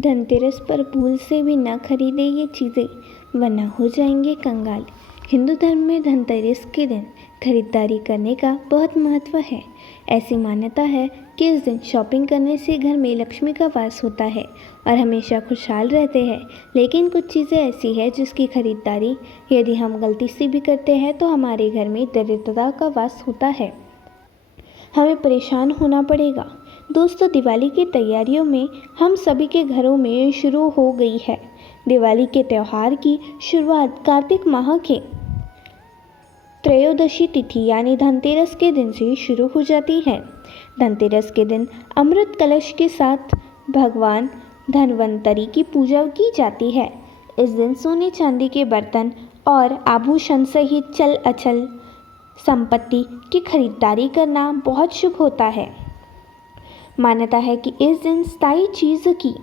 धनतेरस पर भूल से भी न खरीदें ये चीज़ें वरना हो जाएंगे कंगाल। हिंदू धर्म में धनतेरस के दिन खरीदारी करने का बहुत महत्व है। ऐसी मान्यता है कि इस दिन शॉपिंग करने से घर में लक्ष्मी का वास होता है और हमेशा खुशहाल रहते हैं। लेकिन कुछ चीज़ें ऐसी हैं जिसकी खरीदारी यदि हम गलती से भी करते हैं तो हमारे घर में दरिद्रता का वास होता है, हमें परेशान होना पड़ेगा। दोस्तों, दिवाली की तैयारियों में हम सभी के घरों में शुरू हो गई है। दिवाली के त्यौहार की शुरुआत कार्तिक माह के त्रयोदशी तिथि यानी धनतेरस के दिन से शुरू हो जाती है। धनतेरस के दिन अमृत कलश के साथ भगवान धन्वंतरी की पूजा की जाती है। इस दिन सोने चांदी के बर्तन और आभूषण सहित चल अचल संपत्ति की खरीदारी करना बहुत शुभ होता है। मान्यता है कि इस दिन स्थायी चीज़ की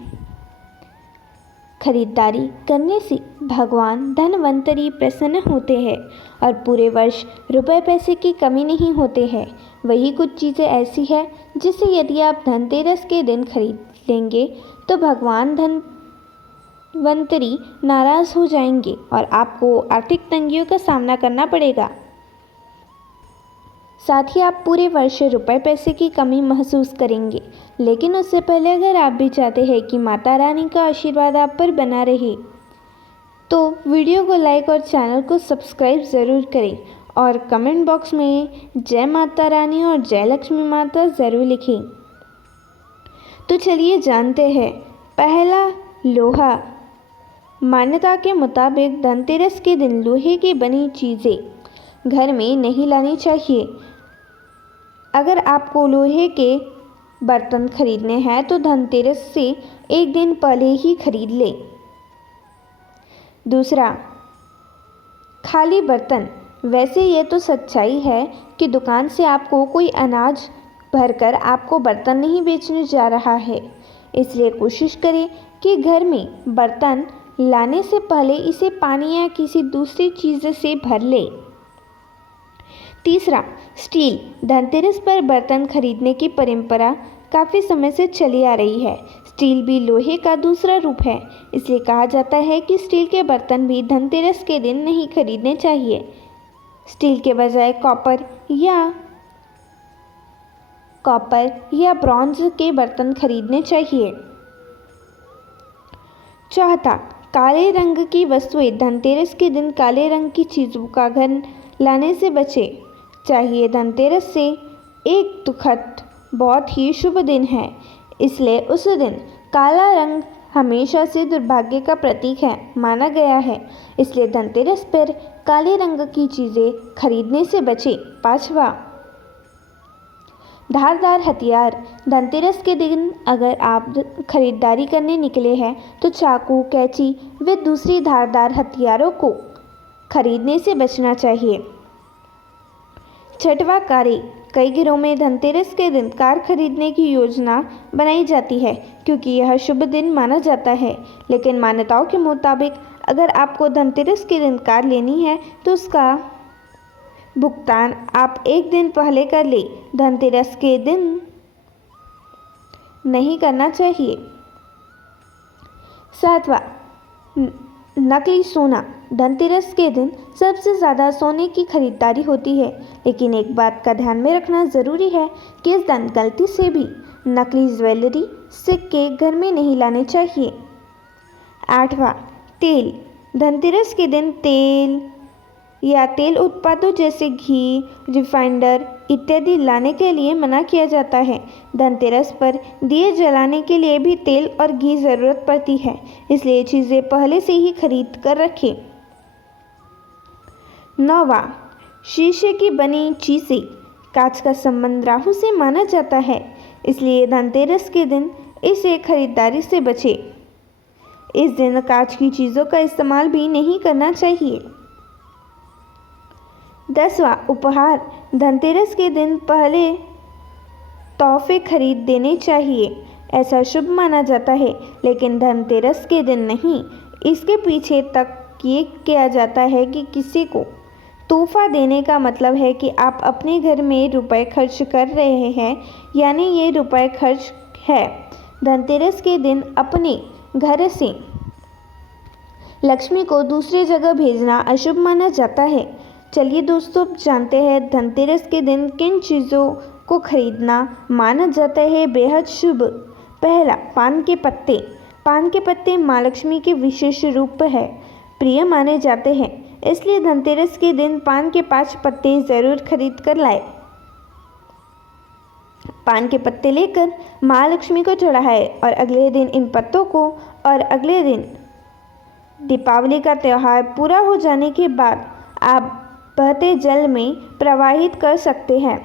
खरीदारी करने से भगवान धन्वंतरी प्रसन्न होते हैं और पूरे वर्ष रुपए पैसे की कमी नहीं होते हैं। वही कुछ चीज़ें ऐसी है जिसे यदि आप धनतेरस के दिन खरीद लेंगे तो भगवान धन्वंतरी नाराज़ हो जाएंगे और आपको आर्थिक तंगियों का सामना करना पड़ेगा। साथ ही आप पूरे वर्ष रुपए पैसे की कमी महसूस करेंगे। लेकिन उससे पहले अगर आप भी चाहते हैं कि माता रानी का आशीर्वाद आप पर बना रहे तो वीडियो को लाइक और चैनल को सब्सक्राइब ज़रूर करें और कमेंट बॉक्स में जय माता रानी और जय लक्ष्मी माता ज़रूर लिखें। तो चलिए जानते हैं। पहला, लोहा। मान्यता के मुताबिक धनतेरस के दिन लोहे की बनी चीज़ें घर में नहीं लानी चाहिए। अगर आपको लोहे के बर्तन खरीदने हैं तो धनतेरस से एक दिन पहले ही खरीद लें। दूसरा, खाली बर्तन। वैसे ये तो सच्चाई है कि दुकान से आपको कोई अनाज भरकर आपको बर्तन नहीं बेचने जा रहा है, इसलिए कोशिश करें कि घर में बर्तन लाने से पहले इसे पानी या किसी दूसरी चीज़ से भर लें। तीसरा, स्टील। धनतेरस पर बर्तन खरीदने की परंपरा काफ़ी समय से चली आ रही है। स्टील भी लोहे का दूसरा रूप है, इसलिए कहा जाता है कि स्टील के बर्तन भी धनतेरस के दिन नहीं खरीदने चाहिए। स्टील के बजाय कॉपर या ब्रॉन्ज के बर्तन खरीदने चाहिए। चौथा, काले रंग की वस्तुएं। धनतेरस के दिन काले रंग की चीज़ों का घर लाने से बचें चाहिए। धनतेरस से एक दुखद बहुत ही शुभ दिन है, इसलिए उस दिन काला रंग हमेशा से दुर्भाग्य का प्रतीक है माना गया है, इसलिए धनतेरस पर काले रंग की चीज़ें खरीदने से बचें। पांचवा, धारदार हथियार। धनतेरस के दिन अगर आप खरीदारी करने निकले हैं तो चाकू, कैंची व दूसरी धारदार हथियारों को खरीदने से बचना चाहिए। छठवां, कारें। कई घरों में धनतेरस के दिन कार खरीदने की योजना बनाई जाती है क्योंकि यह शुभ दिन माना जाता है। लेकिन मान्यताओं के मुताबिक अगर आपको धनतेरस के दिन कार लेनी है तो उसका भुगतान आप एक दिन पहले कर लें। धनतेरस के दिन नहीं करना चाहिए। सातवां, नकली सोना। धनतेरस के दिन सबसे ज़्यादा सोने की खरीदारी होती है, लेकिन एक बात का ध्यान में रखना ज़रूरी है कि इस दिन गलती से भी नकली ज्वेलरी, सिक्के घर में नहीं लाने चाहिए। आठवां, तेल। धनतेरस के दिन तेल या तेल उत्पादों जैसे घी, रिफाइंडर इत्यादि लाने के लिए मना किया जाता है। धनतेरस पर दिए जलाने के लिए भी तेल और घी ज़रूरत पड़ती है, इसलिए चीज़ें पहले से ही खरीद कर रखें। नौवां, शीशे की बनी चीज़ें। कांच का संबंध राहु से माना जाता है, इसलिए धनतेरस के दिन इसे खरीदारी से बचें। इस दिन कांच की चीज़ों का इस्तेमाल भी नहीं करना चाहिए। 10वां, उपहार। धनतेरस के दिन पहले तोहफे खरीद देने चाहिए, ऐसा शुभ माना जाता है, लेकिन धनतेरस के दिन नहीं। इसके पीछे तक ये किया जाता है कि किसी को तोहफा देने का मतलब है कि आप अपने घर में रुपए खर्च कर रहे हैं, यानी ये रुपए खर्च है। धनतेरस के दिन अपने घर से लक्ष्मी को दूसरी जगह भेजना अशुभ माना जाता है। चलिए दोस्तों, अब जानते हैं धनतेरस के दिन किन चीज़ों को खरीदना माना जाता है बेहद शुभ। पहला, पान के पत्ते। पान के पत्ते माँ लक्ष्मी के विशेष रूप है प्रिय माने जाते हैं, इसलिए धनतेरस के दिन पान के 5 पत्ते ज़रूर खरीद कर लाए। पान के पत्ते लेकर माँ लक्ष्मी को चढ़ाए और अगले दिन इन पत्तों को और अगले दिन दीपावली का त्यौहार पूरा हो जाने के बाद आप बहते जल में प्रवाहित कर सकते हैं।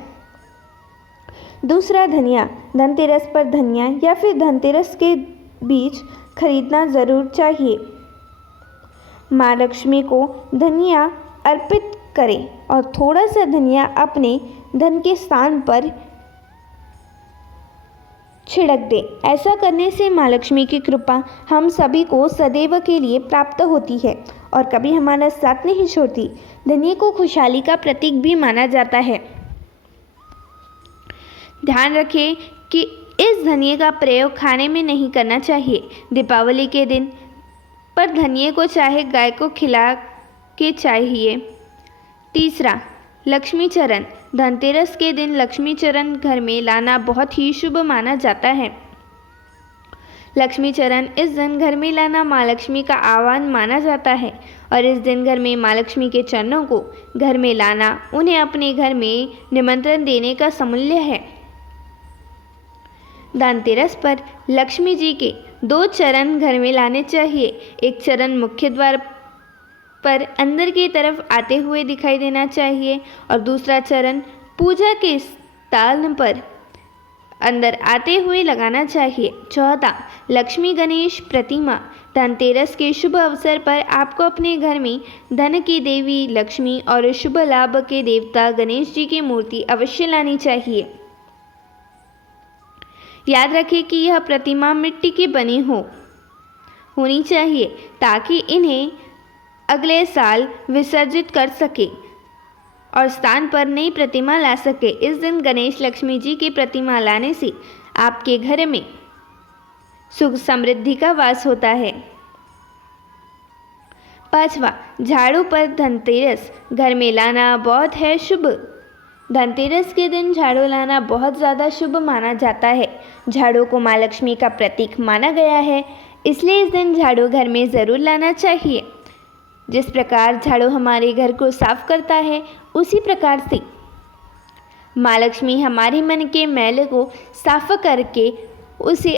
दूसरा, धनिया। धनतेरस पर धनिया या फिर धनतेरस के बीज खरीदना ज़रूर चाहिए। माँ लक्ष्मी को धनिया अर्पित करें और थोड़ा सा धनिया अपने धन के स्थान पर छिड़क दें। ऐसा करने से माँ लक्ष्मी की कृपा हम सभी को सदैव के लिए प्राप्त होती है और कभी हमारा साथ नहीं छोड़ती। धनिया को खुशहाली का प्रतीक भी माना जाता है। ध्यान रखें कि इस धनिये का प्रयोग खाने में नहीं करना चाहिए। दीपावली के दिन पर धनिये को चाहे गाय को खिला के चाहिए। तीसरा, लक्ष्मी चरण। धनतेरस के दिन लक्ष्मी चरण घर में लाना बहुत ही शुभ माना जाता है। लक्ष्मी चरण इस दिन घर में लाना माँ लक्ष्मी का आह्वान माना जाता है और इस दिन घर में माँ लक्ष्मी के चरणों को घर में लाना उन्हें अपने घर में निमंत्रण देने का समूल्य है। धनतेरस पर लक्ष्मी जी के 2 चरण घर में लाने चाहिए। एक चरण मुख्य द्वार पर अंदर की तरफ आते हुए दिखाई देना चाहिए और दूसरा चरण पूजा के स्थान पर अंदर आते हुए लगाना चाहिए। चौथा, लक्ष्मी गणेश प्रतिमा। धनतेरस के शुभ अवसर पर आपको अपने घर में धन की देवी लक्ष्मी और शुभ लाभ के देवता गणेश जी की मूर्ति अवश्य लानी चाहिए। याद रखें कि यह प्रतिमा मिट्टी की बनी होनी चाहिए ताकि इन्हें अगले साल विसर्जित कर सके और स्थान पर नई प्रतिमा ला सके। इस दिन गणेश लक्ष्मी जी की प्रतिमा लाने से आपके घर में सुख समृद्धि का वास होता है। पांचवा, झाड़ू पर धनतेरस घर में लाना बहुत है शुभ। धनतेरस के दिन झाड़ू लाना बहुत ज़्यादा शुभ माना जाता है। झाड़ू को माँ लक्ष्मी का प्रतीक माना गया है, इसलिए इस दिन झाड़ू घर में ज़रूर लाना चाहिए। जिस प्रकार झाड़ू हमारे घर को साफ करता है, उसी प्रकार से माँ लक्ष्मी हमारे मन के मैल को साफ करके उसे